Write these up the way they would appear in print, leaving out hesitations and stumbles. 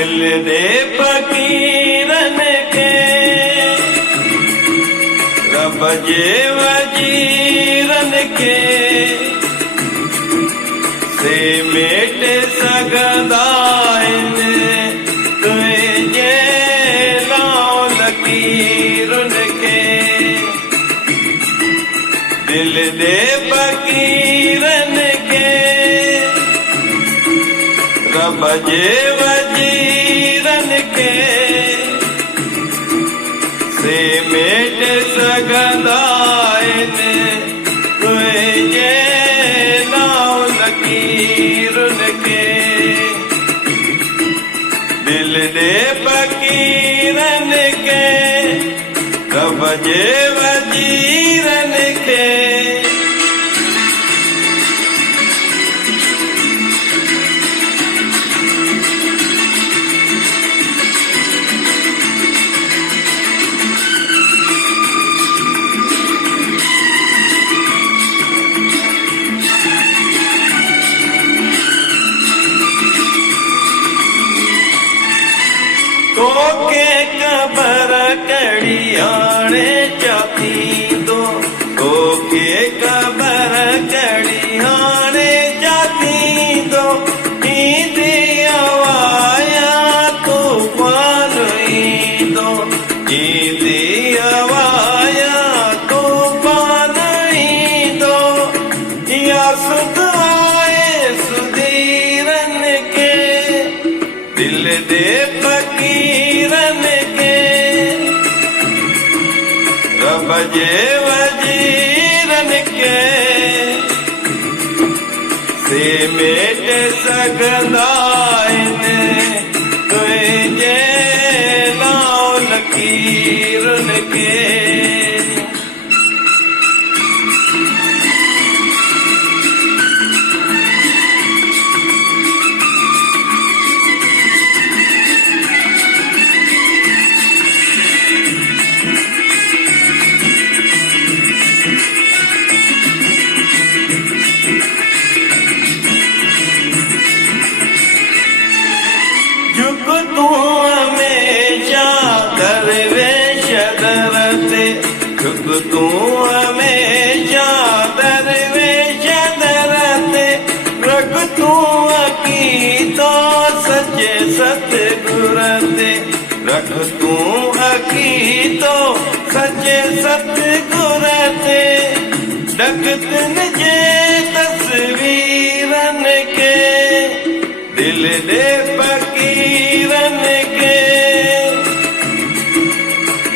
दिल दे फकीरन के रब जे वजीरन के से मेट सघंदा आहिनि तुंहिंजे लाओ लकीरुन के दिल दे फकीरन के रब जे वजीरन के से मेट सघंदा आहिनि तुंहिंजे लाओ लकीरुन के दिल दे फकीरन के रब जे वजीरन के तोखे ख़बर कड़ी हाणे चाती दो तोखे ख़बर कड़ी हाणे चाती दो ईंदी हवाया तूफान ईंदो ईंदी हवाया तूफान ईंदो या सुध आए सुधीरन के दिल दे फकीरन के रब जे वजीरन के से मेट सघंदा आहिनि तुंहिंजे लाओ लकीरुन के तू हमेशा दरवेश दरते रख तू अकीदो सच्चे सतगुरते रख तू अकीदो सच्चे सतगुरते डकतन जे तस्वीरन के दिल दे फकीरन के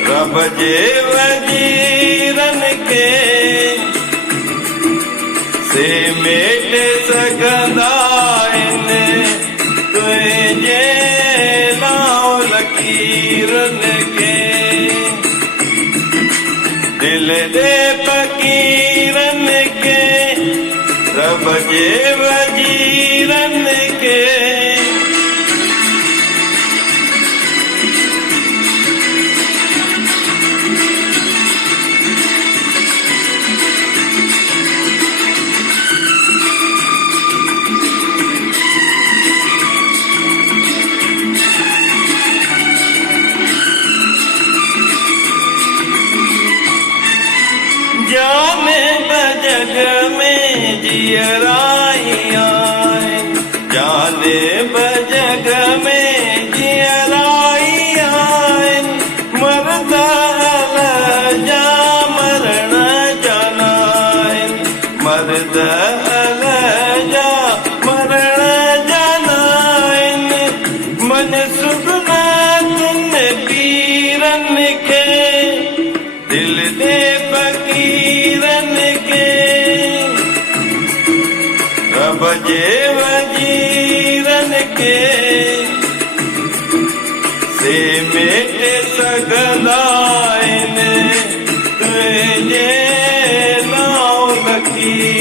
रब जे वजीरन के से मेट सघंदा आहिनि तुंहिंजे लाओ लकीरुन के दिल दे फकीरन के रब जे वजीरन के जाने बजग में जियराई आए जाने बजग में जियराई आए मरदा जा मरण जानाए मरदा जा मरण जानाए मन सुगना तुम पीरन के दिल दे फकीरन के रब जे वजीरन के से मेट सघंदा आहिनि तुंहिंजे लाओ लकीरुन